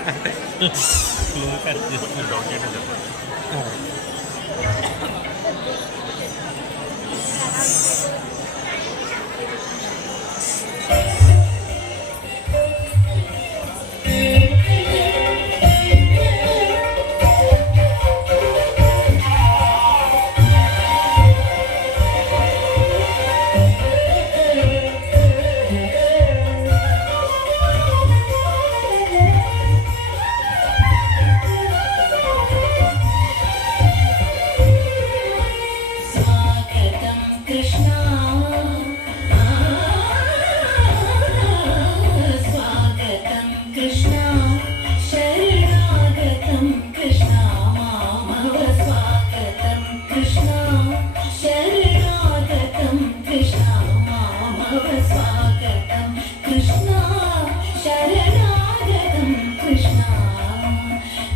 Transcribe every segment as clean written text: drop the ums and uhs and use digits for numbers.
รู้กันอยู่ ดอกเย็นมันจะเปิด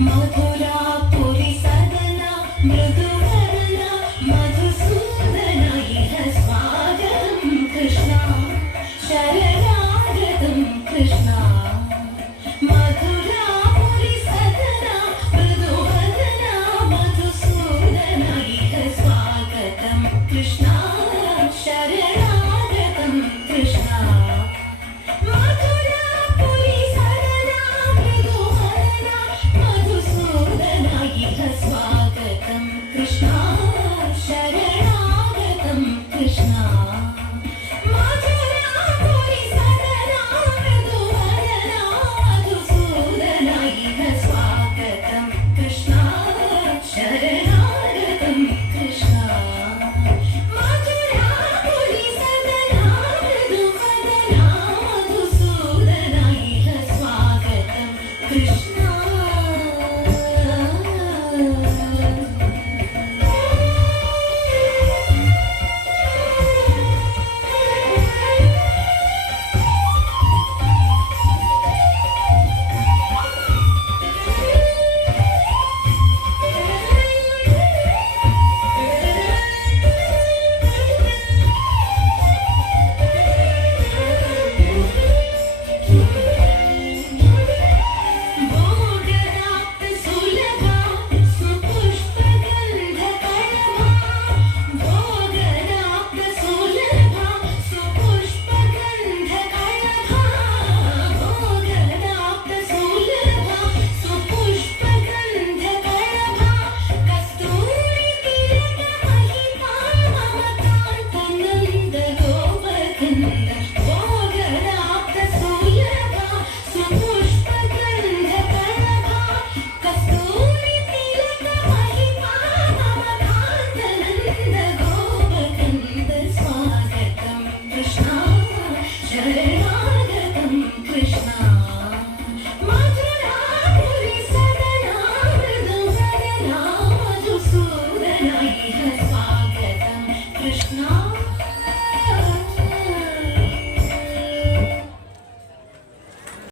मधुरापुरी सदना मृदुवदना मधुसूदना इह स्वागतं कृष्णा शरणागतं कृष्णा मधुरापुरी सदना मृदुवदना मधुसूदना इह स्वागतं कृष्णा शरणागतं कृष्णा मधुरापुरी सदना मृदुवदना मधुसूदना इह स्वागतं कृष्णा शरणागतं कृष्णा मधुरापुरी सदना मृदुवदना मधुसूदना इह स्वागतं कृष्णा शरणागतं कृष्णा मधुरापुरी सदना मृदुवदना मधुसूदना इह स्वागतं कृष्णा भोगराप्त सुलभा सुपुष्पगन्धकणवा भोगराप्त सुलभा सुपुष्पगन्धकणवा भोगराप्त सुलभा सुपुष्पगन्धकणवा कस्तूरी तिलकमहिमा ममकान्तनन्द गोपकन्द भोगराप्त सुलभा सुपुष्पगन्धकणवा कस्तूरी तिलकमहिमा ममकान्तनन्द गोपकन्द स्वागतं कृष्णा शरणागतं कृष्णा मधुरापुरी सदना मृदुवदना मधुसूदना इह